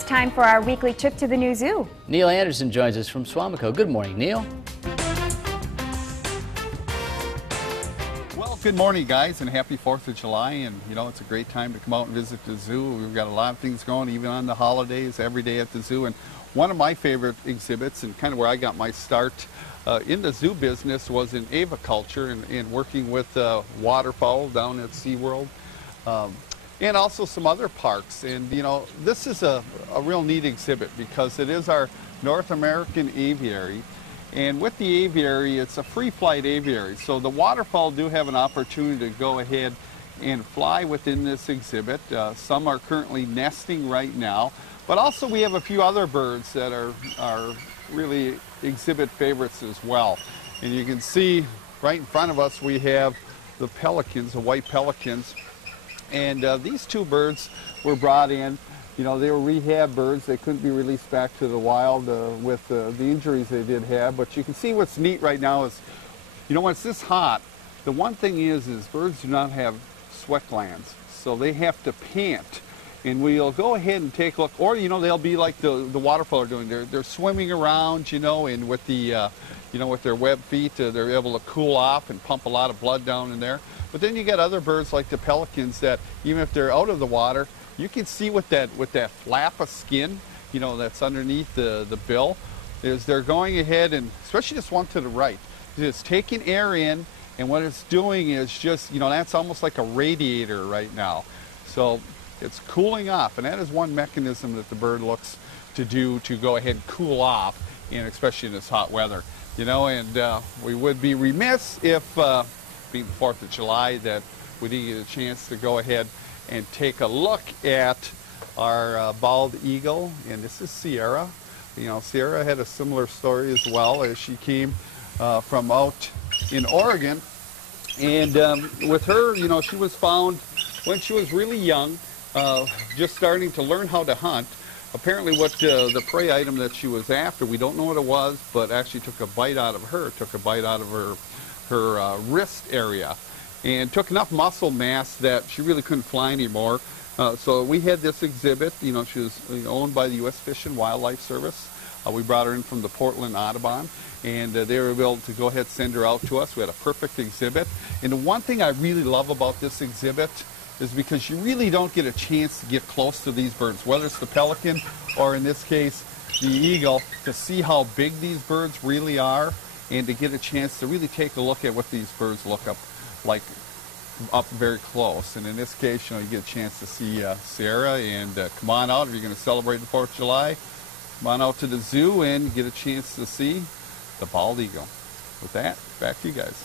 It's time for our weekly trip to the new zoo. Neil Anderson joins us from Swamico. Good morning, Neil. Well, good morning, guys, and happy 4th of July. And, you know, it's a great time to come out and visit the zoo. We've got a lot of things going, even on the holidays, every day at the zoo. And one of my favorite exhibits, and kind of where I got my start in the zoo business, was in aviculture and working with waterfowl down at SeaWorld. And also some other parks. And, you know, this is a real neat exhibit because it is our North American aviary. And with the aviary, it's a free flight aviary. So the waterfowl do have an opportunity to go ahead and fly within this exhibit. Some are currently nesting right now, but also we have a few other birds that are really exhibit favorites as well. And you can see right in front of us, we have the pelicans, the white pelicans. And these two birds were brought in. You know, they were rehab birds. They couldn't be released back to the wild with the injuries they did have. But you can see what's neat right now is, you know, when it's this hot, the one thing is birds do not have sweat glands. So they have to pant. And we'll go ahead and take a look. Or, you know, they'll be like the waterfowl are doing. They're swimming around, you know, and with the, you know, with their webbed feet, they're able to cool off and pump a lot of blood down in there. But then you get other birds like the pelicans that, even if they're out of the water, you can see with that flap of skin, you know, that's underneath the bill, is they're going ahead and, especially this one to the right, it's taking air in, and what it's doing is just, you know, that's almost like a radiator right now. So it's cooling off, and that is one mechanism that the bird looks to do to go ahead and cool off, and especially in this hot weather. You know, and we would be remiss if, being the 4th of July, that we didn't get a chance to go ahead and take a look at our bald eagle. And this is Sierra. You know, Sierra had a similar story as well, as she came from out in Oregon. And with her, you know, she was found when she was really young, just starting to learn how to hunt. Apparently what the prey item that she was after, we don't know what it was, but actually took a bite out of her, took a bite out of her wrist area, and took enough muscle mass that she really couldn't fly anymore. So we had this exhibit. You know, she was owned by the U.S. Fish and Wildlife Service. We brought her in from the Portland Audubon, and they were able to go ahead and send her out to us. We had a perfect exhibit. And the one thing I really love about this exhibit is because you really don't get a chance to get close to these birds, whether it's the pelican or in this case the eagle, to see how big these birds really are, and to get a chance to really take a look at what these birds look up very close. And in this case, you know, you get a chance to see Sierra. And come on out if you're going to celebrate the 4th of July. Come on out to the zoo and get a chance to see the bald eagle. With that, back to you guys.